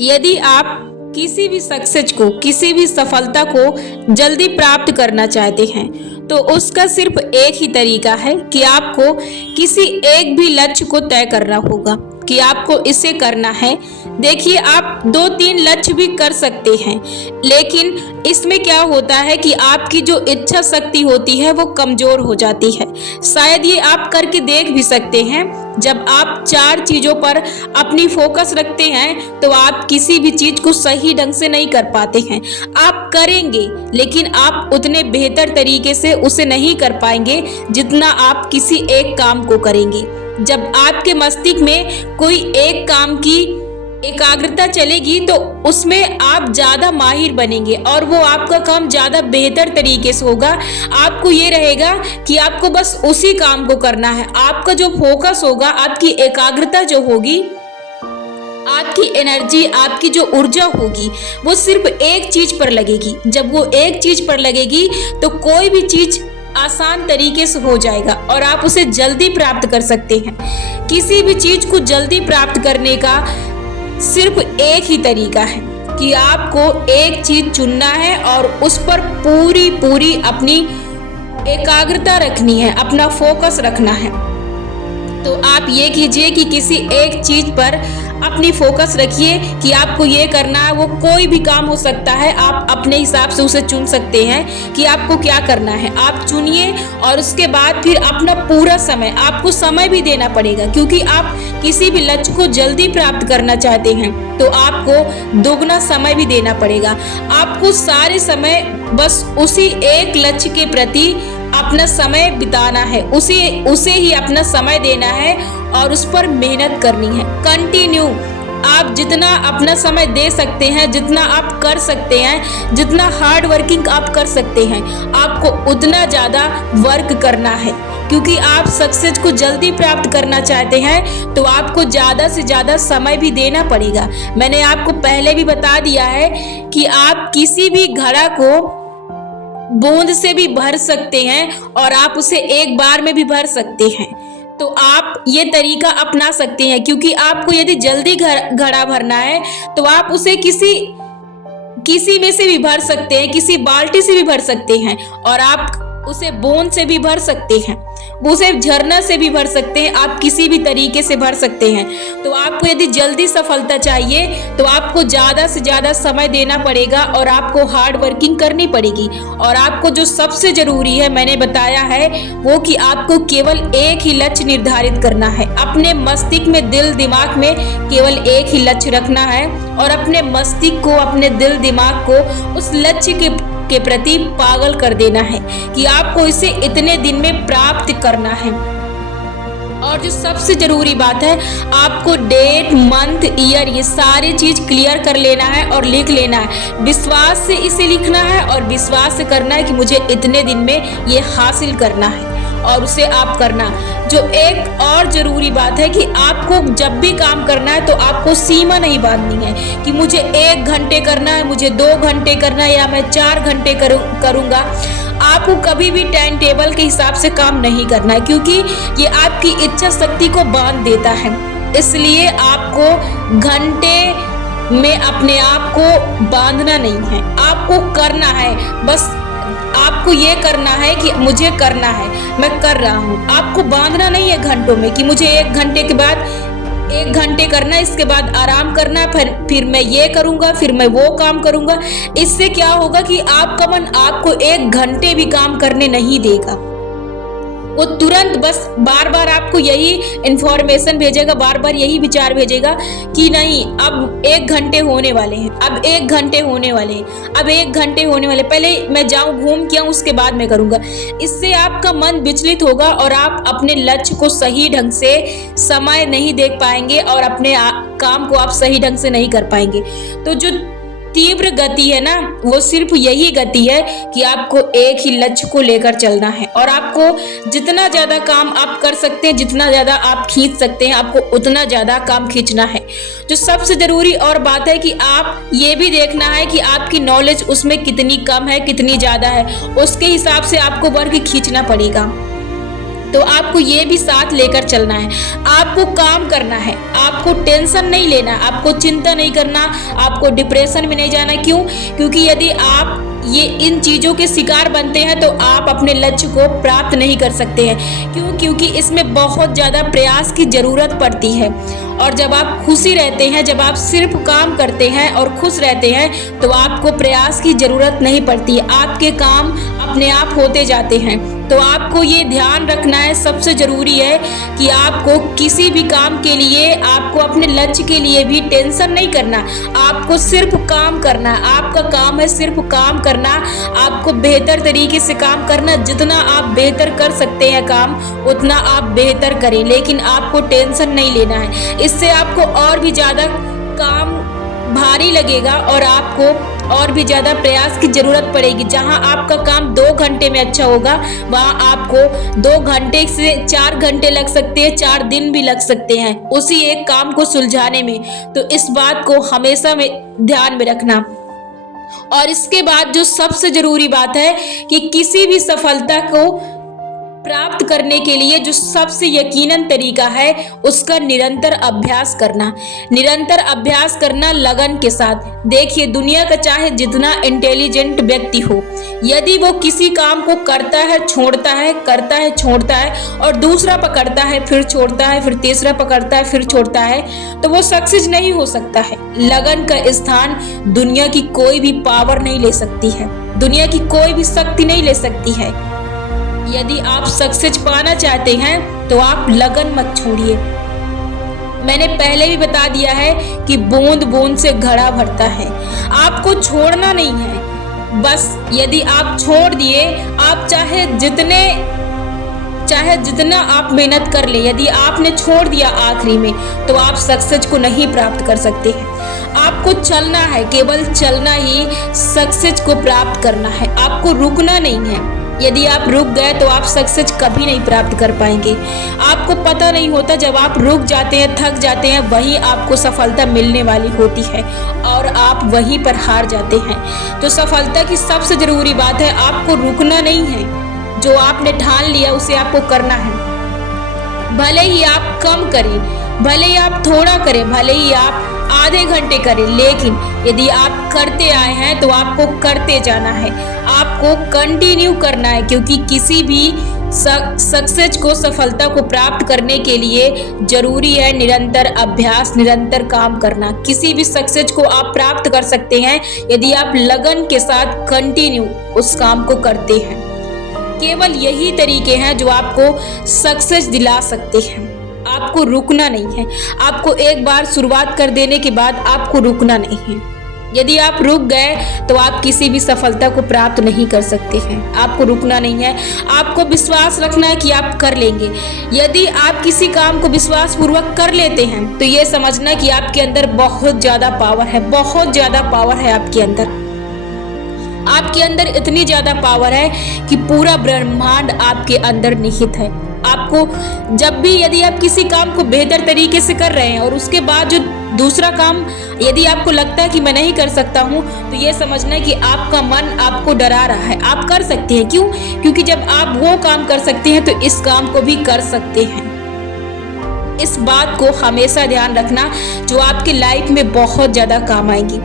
यदि आप किसी भी सक्सेस को, किसी भी सफलता को जल्दी प्राप्त करना चाहते हैं तो उसका सिर्फ एक ही तरीका है कि आपको किसी एक भी लक्ष्य को तय करना होगा कि आपको इसे करना है। देखिए, आप 2-3 लक्ष्य भी कर सकते हैं, लेकिन इसमें क्या होता है कि आपकी जो इच्छा शक्ति होती है वो कमजोर हो जाती है। शायद ये आप करके देख भी सकते हैं। जब आप 4 चीजों पर अपनी फोकस रखते हैं तो आप किसी भी चीज को सही ढंग से नहीं कर पाते हैं। आप करेंगे, लेकिन आप उतने बेहतर तरीके से उसे नहीं कर पाएंगे जितना आप किसी एक काम को करेंगे। जब आपके मस्तिष्क में कोई एक काम की एकाग्रता चलेगी तो उसमें आप ज्यादा माहिर बनेंगे और वो आपका काम ज्यादा बेहतर तरीके से होगा। आपको ये रहेगा कि आपको बस उसी काम को करना है। आपका जो फोकस होगा, आपकी एकाग्रता जो होगी, आपकी एनर्जी, आपकी जो ऊर्जा होगी वो सिर्फ एक चीज पर लगेगी। जब वो एक चीज पर लगेगी तो कोई भी चीज आसान तरीके से हो जाएगा और आप उसे जल्दी प्राप्त कर सकते हैं। किसी भी चीज को जल्दी प्राप्त करने का सिर्फ एक ही तरीका है कि आपको एक चीज चुनना है और उस पर पूरी अपनी एकाग्रता रखनी है, अपना फोकस रखना है। तो आप ये कीजिए कि किसी एक चीज पर अपनी फोकस रखिए कि आपको ये करना है। वो कोई भी काम हो सकता है, आप अपने हिसाब से उसे चुन सकते हैं कि आपको क्या करना है। आप चुनिए और उसके बाद फिर अपना पूरा समय, आपको समय भी देना पड़ेगा, क्योंकि आप किसी भी लक्ष्य को जल्दी प्राप्त करना चाहते हैं तो आपको दोगुना समय भी देना पड़ेगा। आपको सारे समय बस उसी एक लक्ष्य के प्रति अपना समय बिताना है, उसे ही अपना समय देना है और उस पर मेहनत करनी है। कंटिन्यू आप जितना अपना समय दे सकते हैं, जितना आप कर सकते हैं, जितना हार्ड वर्किंग आप कर सकते हैं, आपको उतना ज़्यादा वर्क करना है। क्योंकि आप सक्सेस को जल्दी प्राप्त करना चाहते हैं तो आपको ज़्यादा से ज़्यादा समय भी देना पड़ेगा। मैंने आपको पहले भी बता दिया है कि आप किसी भी घड़ा को बूंद से भी भर सकते हैं और आप उसे एक बार में भी भर सकते हैं। तो आप ये तरीका अपना सकते हैं, क्योंकि आपको यदि जल्दी घड़ा भरना है तो आप उसे किसी में से भी भर सकते हैं, किसी बाल्टी से भी भर सकते हैं और आप उसे बूंद से भी भर सकते हैं, उसे झरना से भी भर सकते हैं, आप किसी भी तरीके से भर सकते हैं। तो आपको यदि जल्दी सफलता चाहिए तो आपको ज़्यादा से ज़्यादा समय देना पड़ेगा और आपको हार्ड वर्किंग करनी पड़ेगी। और आपको जो सबसे ज़रूरी है, मैंने बताया है, वो कि आपको केवल एक ही लक्ष्य निर्धारित करना है। अपने मस्तिष्क में, दिल दिमाग में केवल एक ही लक्ष्य रखना है और अपने मस्तिष्क को, अपने दिल दिमाग को उस लक्ष्य के प्रति पागल कर देना है कि आपको इसे इतने दिन में प्राप्त करना है। और जो सबसे जरूरी बात है, आपको डेट, मंथ, ईयर, ये सारी चीज क्लियर कर लेना है और लिख लेना है। विश्वास से इसे लिखना है और विश्वास से करना है कि मुझे इतने दिन में ये हासिल करना है और उसे आप करना। जो एक और जरूरी बात है कि आपको जब भी काम करना है तो आपको सीमा नहीं बांधनी है कि मुझे 1 घंटे करना है, मुझे 2 घंटे करना है या मैं 4 घंटे करूंगा। आपको कभी भी टाइम टेबल के हिसाब से काम नहीं करना है, क्योंकि ये आपकी इच्छा शक्ति को बांध देता है। इसलिए आपको घंटे में अपने आप को बांधना नहीं है, आपको करना है। बस आपको ये करना है कि मुझे करना है, मैं कर रहा हूँ। आपको बांधना नहीं है घंटों में कि मुझे 1 घंटे के बाद 1 घंटे करना है, इसके बाद आराम करना है, फिर मैं ये करूँगा, फिर मैं वो काम करूँगा। इससे क्या होगा कि आपका मन आपको 1 घंटे भी काम करने नहीं देगा। वो तुरंत बस बार बार आपको यही इंफॉर्मेशन भेजेगा, बार बार यही विचार भेजेगा कि नहीं, अब 1 घंटे होने वाले हैं, अब 1 घंटे होने वाले हैं, अब 1 घंटे होने वाले, पहले मैं जाऊं, घूम के आऊं, उसके बाद मैं करूंगा। इससे आपका मन विचलित होगा और आप अपने लक्ष्य को सही ढंग से समय नहीं देख पाएंगे और अपने काम को आप सही ढंग से नहीं कर पाएंगे। तो जो तीव्र गति है ना, वो सिर्फ यही गति है कि आपको एक ही लक्ष्य को लेकर चलना है और आपको जितना ज्यादा काम आप कर सकते हैं, जितना ज्यादा आप खींच सकते हैं, आपको उतना ज्यादा काम खींचना है। जो सबसे जरूरी और बात है कि आप ये भी देखना है कि आपकी नॉलेज उसमें कितनी कम है, कितनी ज्यादा है, उसके हिसाब से आपको वर्क खींचना पड़ेगा। तो आपको ये भी साथ लेकर चलना है। आपको काम करना है, आपको टेंशन नहीं लेना, आपको चिंता नहीं करना, आपको डिप्रेशन में नहीं जाना। क्यों? क्योंकि यदि आप ये इन चीज़ों के शिकार बनते हैं तो आप अपने लक्ष्य को प्राप्त नहीं कर सकते हैं। क्यों? क्योंकि इसमें बहुत ज़्यादा प्रयास की ज़रूरत पड़ती है। और जब आप खुशी रहते हैं, जब आप सिर्फ काम करते हैं और खुश रहते हैं तो आपको प्रयास की ज़रूरत नहीं पड़ती, आपके काम अपने आप होते जाते हैं। तो आपको ये ध्यान रखना है, सबसे ज़रूरी है कि आपको किसी भी काम के लिए, आपको अपने लक्ष्य के लिए भी टेंशन नहीं करना, आपको सिर्फ काम करना। आपका काम है सिर्फ काम करना, आपको बेहतर तरीके से काम करना। जितना आप बेहतर कर सकते हैं काम, उतना आप बेहतर करें, लेकिन आपको टेंशन नहीं लेना है। इससे आपको और भी ज़्यादा काम भारी लगेगा और आपको और भी ज़्यादा प्रयास की ज़रूरत पड़ेगी। जहां आपका काम 2 घंटे में अच्छा होगा, वहां आपको 2 घंटे से 4 घंटे लग सकते हैं, 4 दिन भी लग सकते हैं उसी एक काम को सुलझाने में। तो इस बात को हमेशा में ध्यान में रखना। और इसके बाद जो सबसे ज़रूरी बात है कि किसी भी सफलता को प्राप्त करने के लिए जो सबसे यकीनन तरीका है, उसका निरंतर अभ्यास करना। निरंतर अभ्यास करना लगन के साथ। देखिए, दुनिया का चाहे जितना इंटेलिजेंट व्यक्ति हो, यदि वो किसी काम को करता है, छोड़ता है, करता है, छोड़ता है और दूसरा पकड़ता है, फिर छोड़ता है, फिर तीसरा पकड़ता है, फिर छोड़ता है, तो वो सक्सेस नहीं हो सकता है। लगन का स्थान दुनिया की कोई भी पावर नहीं ले सकती है, दुनिया की कोई भी शक्ति नहीं ले सकती है। यदि आप सक्सेस पाना चाहते हैं तो आप लगन मत छोड़िए। मैंने पहले भी बता दिया है कि बूंद बूंद से घड़ा भरता है। आपको छोड़ना नहीं है। बस यदि आप छोड़ दिए, आप चाहे जितना आप मेहनत कर ले, यदि आपने छोड़ दिया आखिरी में, तो आप सक्सेस को नहीं प्राप्त कर सकते हैं। आपको चलना है, केवल चलना ही सक्सेस को प्राप्त करना है। आपको रुकना नहीं है। यदि आप रुक गए तो आप सक्सेस कभी नहीं प्राप्त कर पाएंगे। आपको पता नहीं होता, जब आप रुक जाते हैं, थक जाते हैं, वहीं आपको सफलता मिलने वाली होती है और आप वहीं पर हार जाते हैं। तो सफलता की सबसे ज़रूरी बात है, आपको रुकना नहीं है। जो आपने ठान लिया उसे आपको करना है। भले ही आप कम करें, भले ही आप थोड़ा करें, भले ही आप आधे घंटे करें, लेकिन यदि आप करते आए हैं तो आपको करते जाना है, आपको कंटिन्यू करना है। क्योंकि किसी भी सक्सेस को, सफलता को प्राप्त करने के लिए जरूरी है निरंतर अभ्यास, निरंतर काम करना। किसी भी सक्सेस को आप प्राप्त कर सकते हैं यदि आप लगन के साथ कंटिन्यू उस काम को करते हैं। केवल यही तरीके हैं जो आपको सक्सेस दिला सकते हैं। आपको रुकना नहीं है। आपको एक बार शुरुआत कर देने के बाद आपको रुकना नहीं है। यदि आप रुक गए तो आप किसी भी सफलता को प्राप्त नहीं कर सकते हैं। आपको रुकना नहीं है। आपको विश्वास रखना है कि आप कर लेंगे। यदि आप किसी काम को विश्वास पूर्वक कर लेते हैं तो ये समझना कि आपके अंदर बहुत ज़्यादा पावर है, बहुत ज़्यादा पावर है आपके अंदर। आपके अंदर इतनी ज़्यादा पावर है कि पूरा ब्रह्मांड आपके अंदर निहित है। आपको जब भी, यदि आप किसी काम को बेहतर तरीके से कर रहे हैं और उसके बाद जो दूसरा काम यदि आपको लगता है कि मैं नहीं कर सकता हूं, तो ये समझना कि आपका मन आपको डरा रहा है। आप कर सकते हैं। क्यों? क्योंकि जब आप वो काम कर सकते हैं तो इस काम को भी कर सकते हैं। इस बात को हमेशा ध्यान रखना, जो आपके लाइफ में बहुत ज़्यादा काम आएगी।